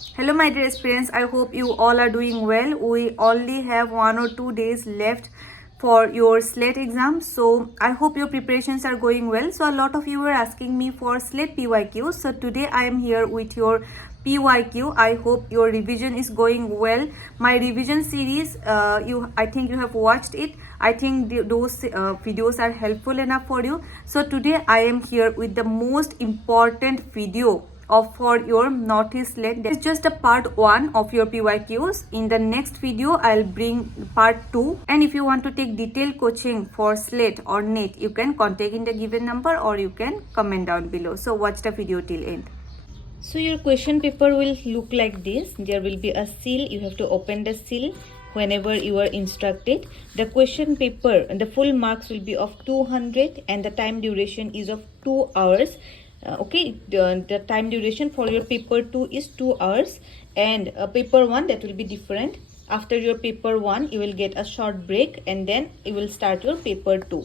Hello my dear aspirants, I hope you all are doing well. We only have 1 or 2 days left for your SLET exam. So I hope your preparations are going well. So a lot of you were asking me for SLET PYQ. So today I am here with your PYQ. I hope your revision is going well. My revision series, I think you have watched it. I think those videos are helpful enough for you. So today I am here with the most important video of for your Northeast SLET. This is just a part 1 of your PYQs. In the next video I'll bring part 2, and if you want to take detailed coaching for SLET or NET, you can contact in the given number or you can comment down below. So watch the video till end. So your question paper will look like this. There will be a seal. You have to open the seal whenever you are instructed. The question paper, the full marks will be of 200 and the time duration is of 2 hours. The time duration for your paper 2 is 2 hours, and paper 1, that will be different. After your paper 1 you will get a short break and then you will start your paper 2.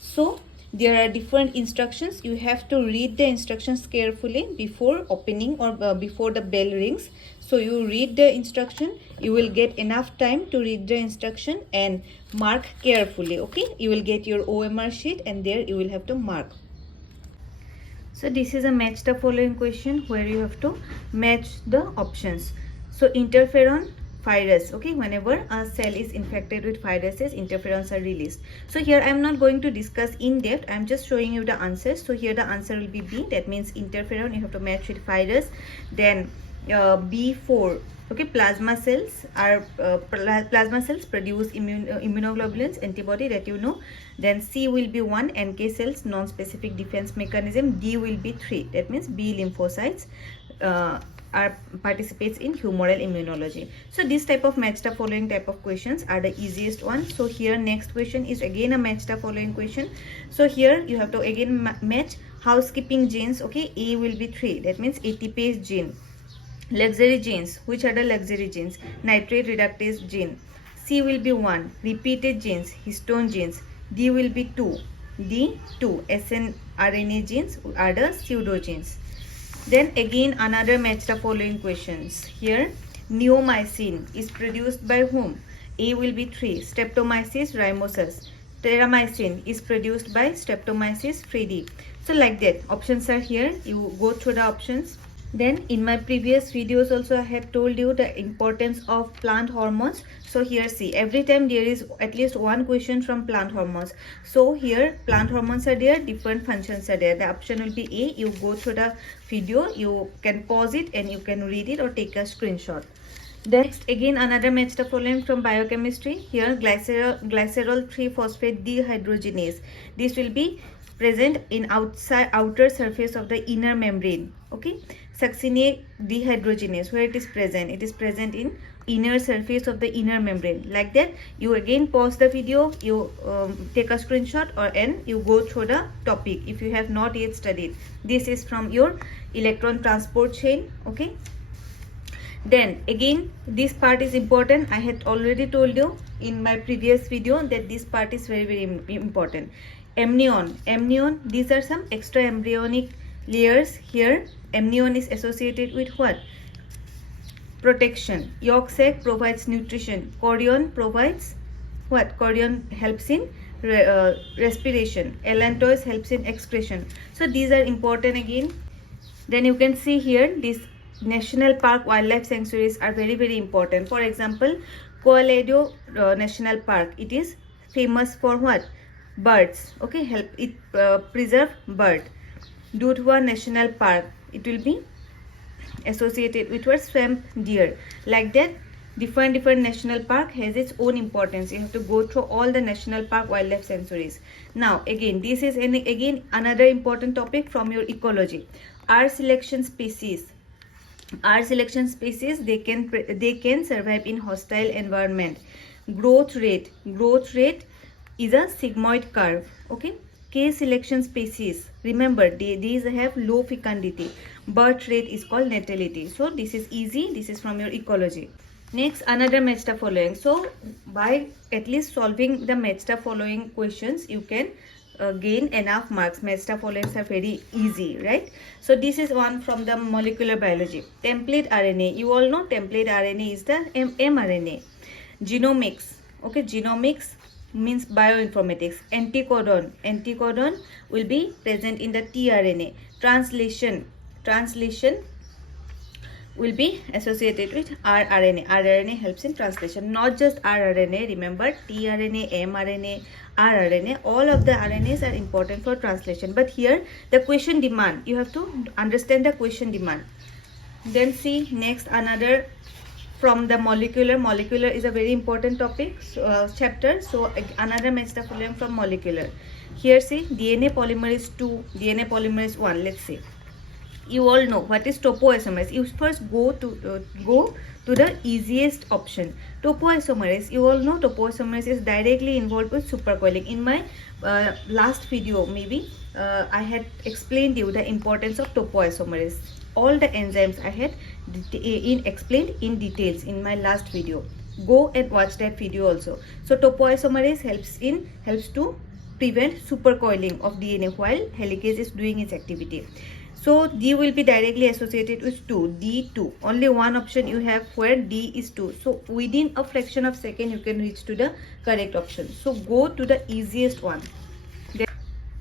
So there are different instructions. You have to read the instructions carefully before opening or before the bell rings. So you read the instruction, you will get enough time to read the instruction and mark carefully. Okay, you will get your OMR sheet and there you will have to mark. So this is a match the following question where you have to match the options. So interferon virus, okay, whenever a cell is infected with viruses, interferons are released. So here I am not going to discuss in depth, I am just showing you the answers. So here the answer will be B, that means interferon you have to match with virus. Then B4, okay, plasma cells are plasma cells produce immunoglobulins, antibody, that you know. Then C will be 1, NK cells, non-specific defense mechanism. D will be 3, that means B lymphocytes participates in humoral immunology. So this type of match the following type of questions are the easiest one. So here next question is again a match the following question. So here you have to again match housekeeping genes. Okay, A will be 3, that means ATPase gene. Luxury genes, which are the luxury genes? Nitrate reductase gene. C will be 1, repeated genes, histone genes. D will be 2, D2, snRNA genes are the pseudo genes. Then again another match the following questions. Here neomycin is produced by whom? A will be 3, Streptomyces rhamnosus. Terramycin is produced by Streptomyces fridii. So like that, options are here. You go through the options. Then in my previous videos also I have told you the importance of plant hormones. So here see, every time there is at least one question from plant hormones. So here plant hormones are there, different functions are there. The option will be A. You go through the video, you can pause it and you can read it or take a screenshot. Next again another match the following from biochemistry. Here glycerol 3-phosphate dehydrogenase. This will be present in outer surface of the inner membrane. Okay, succinate dehydrogenase, where it is present? It is present in inner surface of the inner membrane. Like that, you again pause the video, you take a screenshot and you go through the topic if you have not yet studied. This is from your electron transport chain. Okay, then again this part is important. I had already told you in my previous video that this part is very important. Amnion, these are some extra embryonic layers. Here amnion is associated with what? Protection. Yolk sac provides nutrition. Chorion provides what? Chorion helps in respiration. Allantois helps in excretion. So these are important again. Then you can see here these national park wildlife sanctuaries are very important. For example, Coaledo National Park, it is famous for what? Birds. Okay, help it preserve bird. Dudhwa National Park, it will be associated with what? Swamp deer. Like that, different national park has its own importance. You have to go through all the national park wildlife sanctuaries. Now again, this is again another important topic from your ecology. R selection species, they can survive in hostile environment. Growth rate is a sigmoid curve. Okay, K selection species, remember these have low fecundity. Birth rate is called natality. So this is easy, this is from your ecology. Next another match the following. So by at least solving the match the following questions, you can gain enough marks. Match the following are very easy, right? So this is one from the molecular biology. Template RNA, you all know template RNA is the mRNA. Genomics, okay, genomics means bioinformatics. Anticodon will be present in the tRNA. Translation will be associated with rRNA. rRNA helps in translation. Not just rRNA, remember tRNA, mRNA, rRNA, all of the RNAs are important for translation. But here the question demand, you have to understand the question demand. Then see next another from the molecular. Molecular is a very important topic, chapter. So another metafolium from molecular. Here see DNA polymerase 2, DNA polymerase 1. Let's see. You all know what is topoisomerase. You first go to the easiest option. Topoisomerase, you all know topoisomerase is directly involved with supercoiling. In my last video maybe I had explained you the importance of topoisomerase. All the enzymes I had explained in details in my last video. Go and watch that video also. So topoisomerase helps to prevent supercoiling of DNA while helicase is doing its activity. So D will be directly associated with 2, D2. Only one option you have where D is 2. So within a fraction of second you can reach to the correct option. So go to the easiest one.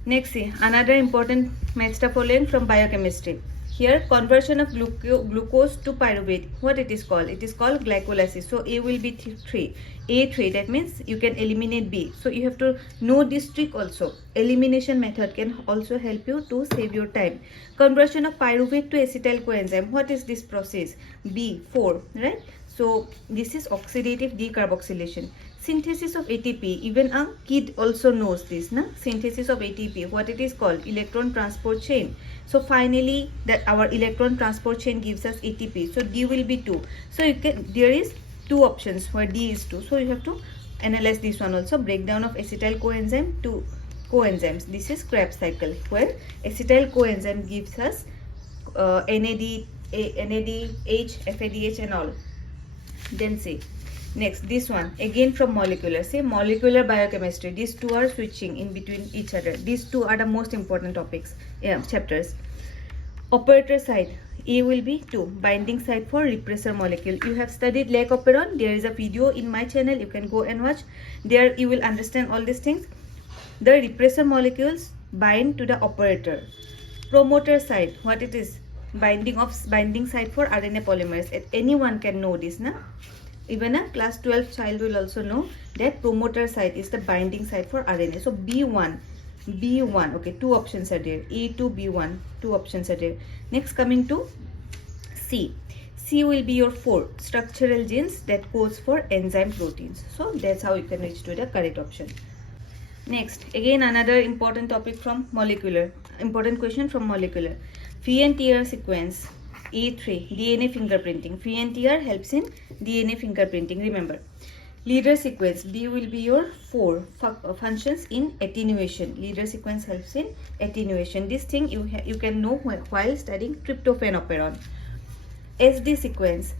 Next see another important metafolium from biochemistry. Here conversion of glucose to pyruvate. What it is called? It is called glycolysis. So A will be 3. A3, that means you can eliminate B. So you have to know this trick also. Elimination method can also help you to save your time. Conversion of pyruvate to acetyl coenzyme. What is this process? B4, right? So this is oxidative decarboxylation. Synthesis of ATP, even a kid also knows this, na? Synthesis of ATP, what it is called? Electron transport chain. So finally that our electron transport chain gives us ATP. So D will be 2. So you can, there is 2 options where D is 2. So you have to analyze this one also. Breakdown of acetyl coenzyme to coenzymes. This is Krebs cycle where acetyl coenzyme gives us NAD, NADH, FADH and all. Then see next this one again from molecular. Say molecular biochemistry. These two are switching in between each other. These two are the most important topics, chapters. Operator site, A will be 2, binding site for repressor molecule. You have studied LAC operon. There is a video in my channel, you can go and watch. There you will understand all these things. The repressor molecules bind to the operator. Promoter site, what it is? Binding site for RNA polymerase. Anyone can know this, na? Even a class 12 child will also know that promoter site is the binding site for RNA. So B1, okay, 2 options are there. A2, B1, 2 options are there. Next coming to C. C will be your 4 structural genes that codes for enzyme proteins. So that's how you can reach to the correct option. Next, again another important topic from molecular, important question from molecular. VNTR sequence, A3, DNA fingerprinting. VNTR helps in DNA fingerprinting, remember. Leader sequence, B will be your 4 functions in attenuation. Leader sequence helps in attenuation. This thing you can know while studying tryptophan operon. SD sequence,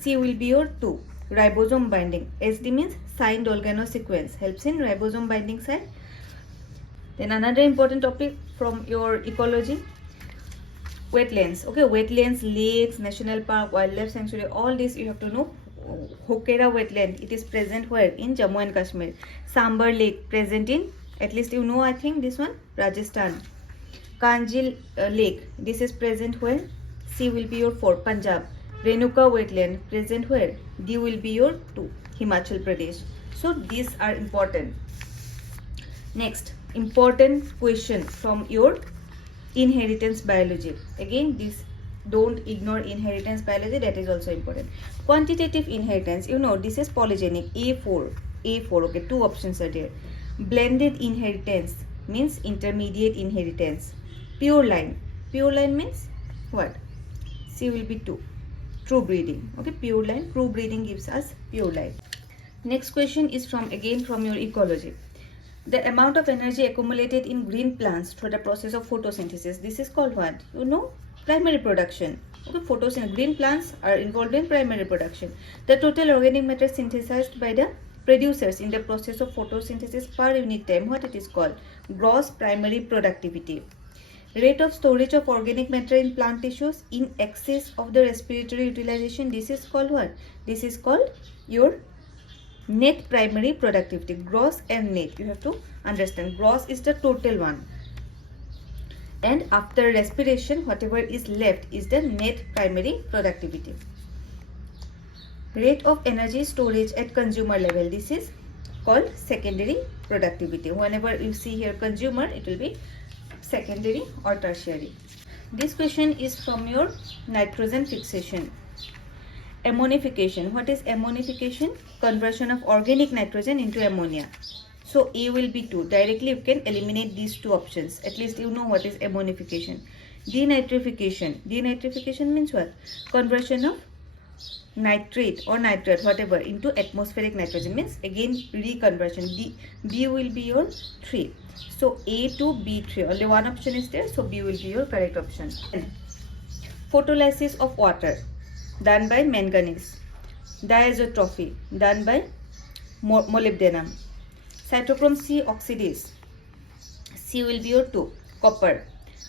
C will be your 2, ribosome binding. SD means signed organo sequence, helps in ribosome binding site. Then another important topic from your ecology, wetlands. Okay, wetlands, lakes, national park, wildlife sanctuary, all this you have to know. Hokera wetland, it is present where? In Jammu and Kashmir. Sambar lake, present in, at least you know, I think this one, Rajasthan. Kanjil lake, this is present where? C will be your 4, Punjab. Renuka wetland, present where? D will be your 2, Himachal Pradesh. So these are important. Next, important question from your inheritance biology. Again, this don't ignore inheritance biology, that is also important. Quantitative inheritance, you know, this is polygenic. A4, okay, 2 options are there. Blended inheritance means intermediate inheritance. Pure line means what? C will be 2, true breeding. Okay, pure line, true breeding gives us pure line. Next question is from your ecology. The amount of energy accumulated in green plants through the process of photosynthesis, this is called what? You know, primary production. Okay, photosynthesis, green plants are involved in primary production. The total organic matter synthesized by the producers in the process of photosynthesis per unit time, what it is called? Gross primary productivity. Rate of storage of organic matter in plant tissues in excess of the respiratory utilization, this is called what? This is called your net primary productivity. Gross and net, you have to understand. Gross is the total one, and after respiration whatever is left is the net primary productivity. Rate of energy storage at consumer level, this is called secondary productivity. Whenever you see here consumer, it will be secondary or tertiary. This question is from your nitrogen fixation. Ammonification. What is ammonification? Conversion of organic nitrogen into ammonia. So A will be 2. Directly you can eliminate these two options. At least you know what is ammonification. Denitrification. Denitrification means what? Conversion of nitrate or nitrate, whatever, into atmospheric nitrogen, means again reconversion. B will be your 3. So A to B3, only one option is there, so B will be your correct option. Photolysis of water done by manganese. Diazotrophy done by molybdenum. Cytochrome C oxidase, C will be your 2. Copper.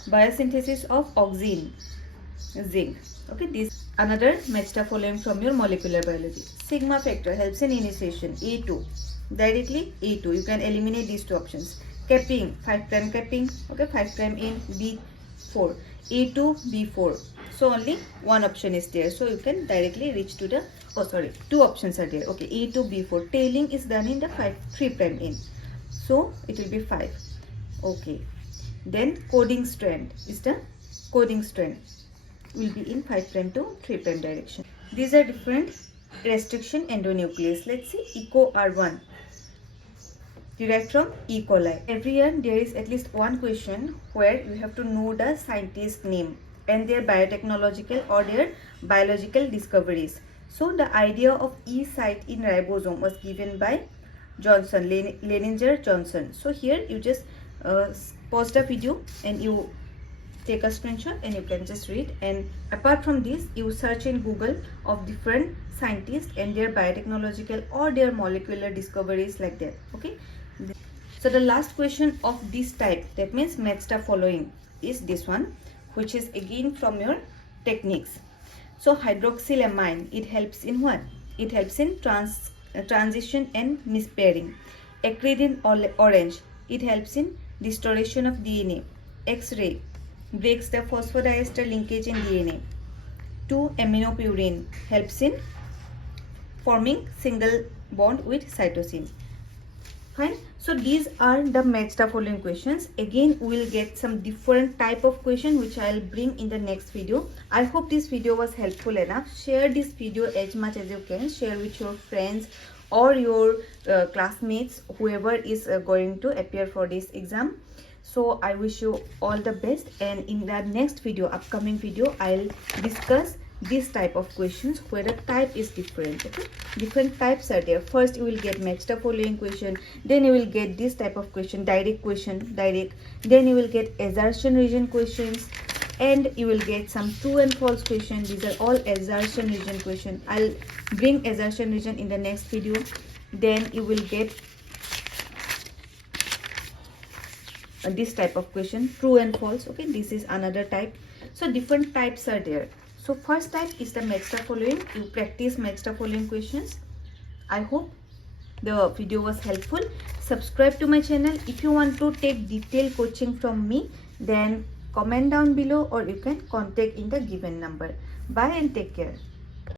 Biosynthesis of oxine, zinc. Okay, this another match the following from your molecular biology. Sigma factor helps in initiation, A2. Directly A2, you can eliminate these two options. Capping, 5' capping, okay, 5' in B4, A2 B4. So only one option is there, so you can directly reach to the, oh sorry, two options are there. Okay, A2 B4. Tailing is done in the 3' in, so it will be 5. Okay, then coding strand is the coding strand will be in 5' to 3' direction. These are different restriction endonuclease. Let's see, EcoR1 derived from E. coli. Every year there is at least one question where you have to know the scientist name and their biotechnological or their biological discoveries. So the idea of E site in ribosome was given by Johnson, Leninger Johnson. So here you just pause the video and you take a screenshot and you can just read, and apart from this you search in Google of different scientists and their biotechnological or their molecular discoveries like that. Okay, so the last question of this type, that means match the following, is this one, which is again from your techniques. So hydroxylamine, it helps in what? It helps in transition and mispairing. Acridine orange, it helps in distortion of DNA. X-ray breaks the phosphodiester linkage in DNA. 2-aminopurine helps in forming single bond with cytosine. Fine. So these are the match the following questions. Again we will get some different type of question which I will bring in the next video. I hope this video was helpful enough. Share this video as much as you can. Share with your friends or your classmates, whoever is going to appear for this exam. So I wish you all the best, and in the next video, upcoming video, I'll discuss this type of questions where the type is different. Okay, different types are there. First you will get match the following question, then you will get this type of question, direct, then you will get assertion region questions, and you will get some true and false question. These are all assertion region question. I'll bring assertion region in the next video. Then you will get this type of question, true and false. Okay, this is another type. So different types are there. So first type is the match the following. You practice match the following questions. I hope the video was helpful. Subscribe to my channel. If you want to take detailed coaching from me, then comment down below or you can contact in the given number. Bye and take care.